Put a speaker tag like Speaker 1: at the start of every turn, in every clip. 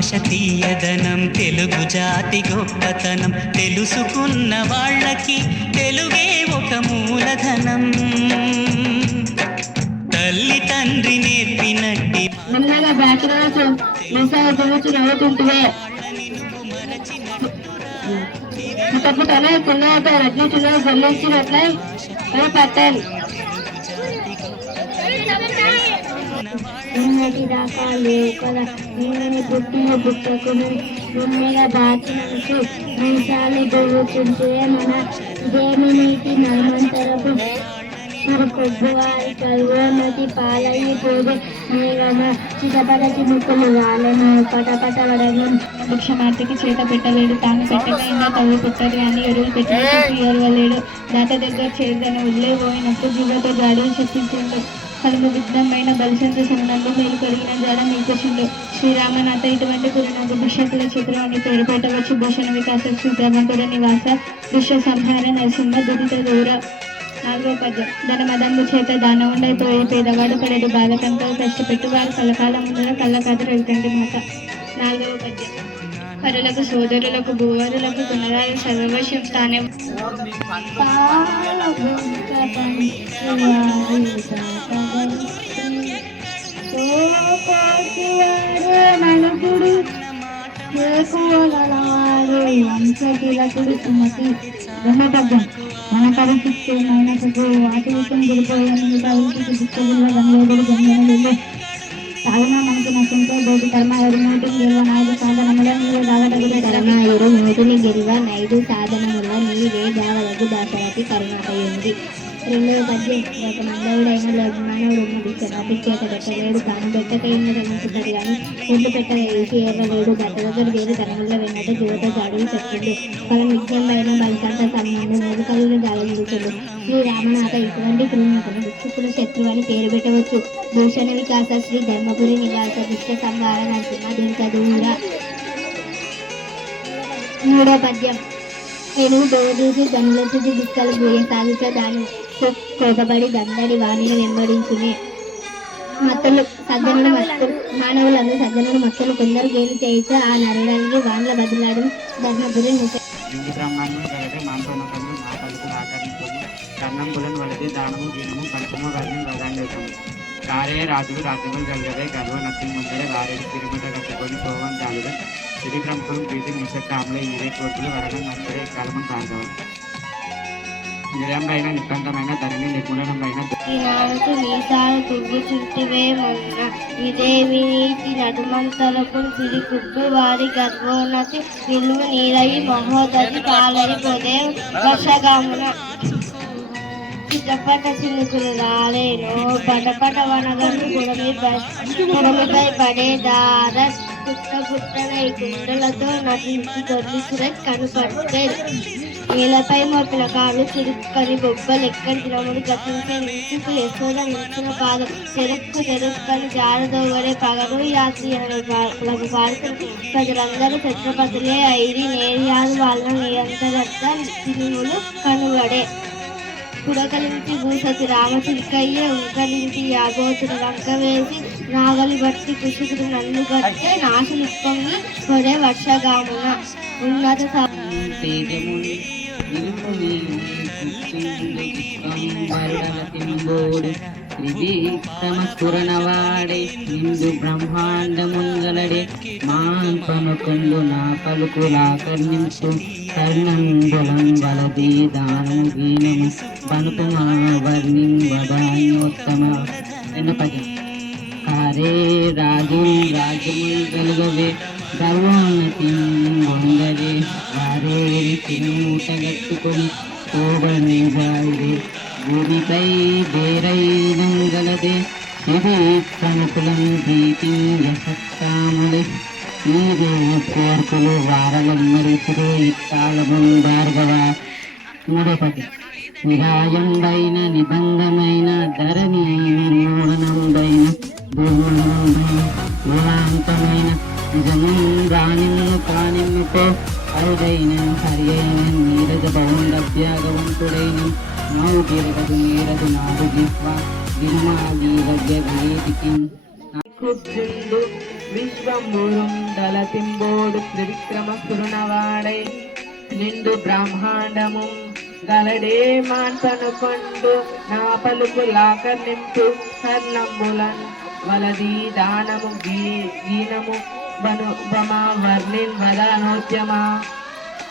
Speaker 1: భాష తీయదనం తెలుగు జాతి గొప్పతనం తెలుసుకున్న వాళ్ళకి తెలుగే ఒక మూలధనం. తల్లి తండ్రి నేర్పినట్టి
Speaker 2: మెల్లగా బ్యాచులర్స్ మీసాలు తుడుచు నవ్వుతుంటువే పుట్టపుటనే పట్టాలి నిన్నటి దాకా లేవు కదా నిన్నని పుట్టిన పుట్టకు నిన్నగా దాచినట్టు మీసాలు దువ్వుతుంటే మన దేమినీటి నామంతరపు మన కొద్దివారి కరువునది పాలయ్యి పోదు మేఘమ చిటపడచి ముక్కులు రాలను పటపట వడగం
Speaker 3: భిక్షమార్తికి చేత పెట్టలేడు తాను పెట్టకైనా తవ్వు పుట్టదు అని ఎరువులు పెట్టి ఎరవలేడు దాత దగ్గర చేరుదని ఉల్లే పోయినప్పుడు జీవతో జాడలు చెప్పించిండు కలుగు విఘ్నమైన బలిసంత సమయంలో మీరు కలిగిన జాడ మీకొచ్చిండు శ్రీరామనాథ ఇటువంటి గురునకు దుష్యకుల చిత్రం అని పేరు పెట్టవచ్చు భూషణ వికాస శ్రీధర్మంతుడ నివాస దుష్య సంహార నరసింహ దురిత దూర నాలుగో పద్యం ధన మదంబు చేత దానవుండైపోయి పేదవాడు పడేడు బాధకంతో కష్టపెట్టు వారు కలకాలం ముందర కళ్ళ కథ వెళ్తండి మాట నాలుగవ పద్యం పరులకు సోదరులకు భూవరులకు పునరాలు సర్వవశ్యం స్థానం
Speaker 2: వంశకిలకుడు సుమతి బ్రహ్మపద్యం మన మైనకు ఆచరితం గురిపోయాను అభివృద్ధి దిక్కుల గంగోదుడు గంగన వెళ్ళి సాధన మనకి నచ్చింటే బోధి కర్మాయుడు నూటిని గెలువ నాయుడు సాధనముల నీవే దాగదగుడు కర్మాయుడు నూటిని గెలువ సాధనముల నీవే రెండవ పద్యం ఒక మందవుడైన లగ్మానవుడు ఉన్నది చెరాపి పెట్టలేడు తాను పెట్టక ఎన్నో కానీ ఇంట్లో పెట్టలేసి వేసి ఏర్రలేడు గత దగ్గర వేరు తనముల వెన్నట యువత జాడులు చెప్పిండు ఫలం విజ్ఞమైన బలికంత సంబంధం మూడు కలుగులు జాడలు శ్రీ రామనాథ ఇటువంటి క్రూనతను దుఃఖుల శత్రువు అని పేరు పెట్టవచ్చు భూషణ వికాస శ్రీ ధర్మపురి నివాస దుష్ట సంహార నరసింహ దీనికి దూర మూడో పద్యం నేను దోదూసి గనులతుది దిక్కలు పోయే సాగిత దాని కోపబడి దండడి వాణిని వెంబడించునే. మత్తలు సజ్జనులు మత్తులు మానవులందరూ సజ్జనులు మత్తులు కొందరు గేలు చేయితే ఆ నరడానికి వాన్ల బదులాడు ధర్మపురి ముఖ
Speaker 4: బ్రహ్మాండం కలదే మాంసముఖము నా పలుకులు ఆకర్షించము కర్ణంబులను వలది దానము దీనము పలుకము వర్ణం ప్రధాన్యతము కారే రాజులు రాజ్యములు కలిగదే గర్వ నత్తి ముందరే వారికి తిరుమల కట్టుకొని పోవం చాలుగా సిరి బ్రహ్మం ప్రీతి నిషక్కాముల ఇరే కోర్టులు వరణం అందరే కాలము సాగవం నిరంబైన నిబంధమైన ధరణి నిర్మూలనమైన
Speaker 2: ఈనాడు మీసాలు తువ్వుచుంటివే ఇదేమి నీతి నడుమంతరపు సిరి కుబ్బు వారి గర్భోన్నతి నిలువు నీరయి మహోదతి పాలరి వర్షగామున. చిటపట చినుకులు రాలేను. పటపట వనగను గుడమిపై గుడమిపై పడే దార పుట్ట పుట్టనై గుండెలతో నటించి దొరికి కనుపట్టే నేలపై మా కాళ్ళు చిరుక్కని బొబ్బలు ఎక్కడ దినములు గతించే నించుకు యశోద నిలిచిన పాదం చెరుక్కు చెరుక్కని జారదోవరే పగలు యాత్రి అనే పాడుతున్న ప్రజలందరూ ఛత్రపతులే ఐరి నేరియాదు వాళ్ళ నిరంతరత్త తినుములు కనుగడే. పుడకలించి భూసతి రామచిలికయ్య ఉంకలించి యాగోతుడు రంక వేసి నాగలి బట్టి కుసుకుడు నన్ను కట్టే నాశలిప్పంగి కొడే వర్షగామున. ఉన్నత స-
Speaker 5: తింబోడు త్రిదీప్తమస్ఫురణవాడే నిండు బ్రహ్మాండముంగలడే మాంపనుకొండు నా పలుకులాకర్ణించు కర్ణంబులం వలది దానము గీనము పనుకుమా వర్ణిం వదాన్యోత్తమ. ఎన్నపది కారే రాజు రాజ్యములు గలుగవే గర్వోన్నతి వంగరే వారేరి తినుమూటగట్టుకొని కోబనేగాయిరే భూమిపై బేరైనంగలదే ఇది ప్రముఖులం భీతి యశక్కాములే నీరే ఇత్తాళము భార్గవ నిరాయంబైన నిబంధమైన ధరణి కీరగదు నీరజు నాడు జిహ్వ గిరిమాది వేదికి
Speaker 2: కుబ్బుండు
Speaker 6: విశ్వంబురుండలతింబోడు త్రివిక్రమ సురునవాడై నిండు బ్రహ్మాండము గలడే మాన్పనుకొండు నా పలుకు లాకర్నింపు కర్ణంబులన్ వలది దానము దీనము బను బమా వర్ణిన్ వదనోద్యమా.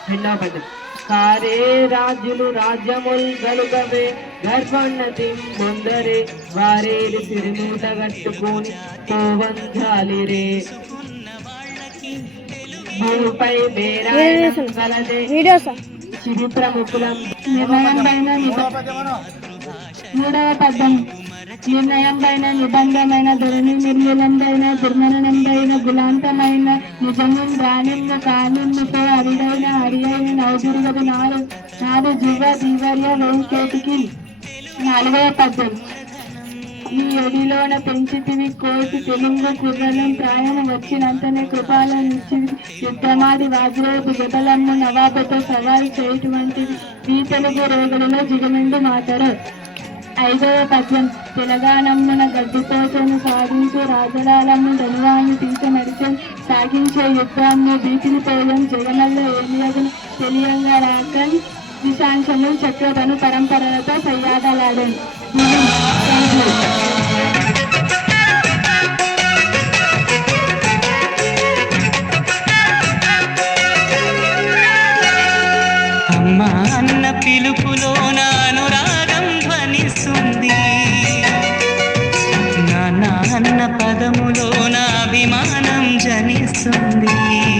Speaker 6: రెండవ పద్ధతి కారే రాజులు రాజ్యముల్ గలుగవే గర్భోన్నతి ముందరే వారేది సిరిమూట గట్టుకొని పోవంజాలిరే భూమిపై బేరాయనం కలదే చిరు ప్రముఖులం
Speaker 3: మూడవ పద్యం నిర్ణయం నిబంధమైన ధరణి నిర్మూలంపైన దుర్మరణంపైన గులాంతమైన నిజము రాణిమ్ము కానిమ్ముతో అరుడైన అరియైన అయిన నవదుర్గదు నాడు నాడు జీవ దీవర్య వెంకేటికి నాలుగవ పద్యం. ఈ ఒడిలోన పెంచితివి కోసి తెలుగు కుర్రలం ప్రాయం వచ్చినంతనే కృపాలనిచ్చి యుద్ధమాది వాజ్రేపు గదలమ్ము నవాబుతో సవాల్ చేయటువంటిది. ఈ తెలుగు రేగులలో జిగమిండు మాతరు. ఐదవ పద్యం. తెలంగాణమ్మన గడ్డితోటను సాగించే రాజడాలమ్ము ధనువాన్ని తీసి నడిచే సాగించే యుద్ధాన్ని భీతిని పోయం జగనల్లో ఏమియగును తెలియంగా రాక విశాంశము చక్రతను పరంపరలతో సయ్యాదలాడను
Speaker 1: 这里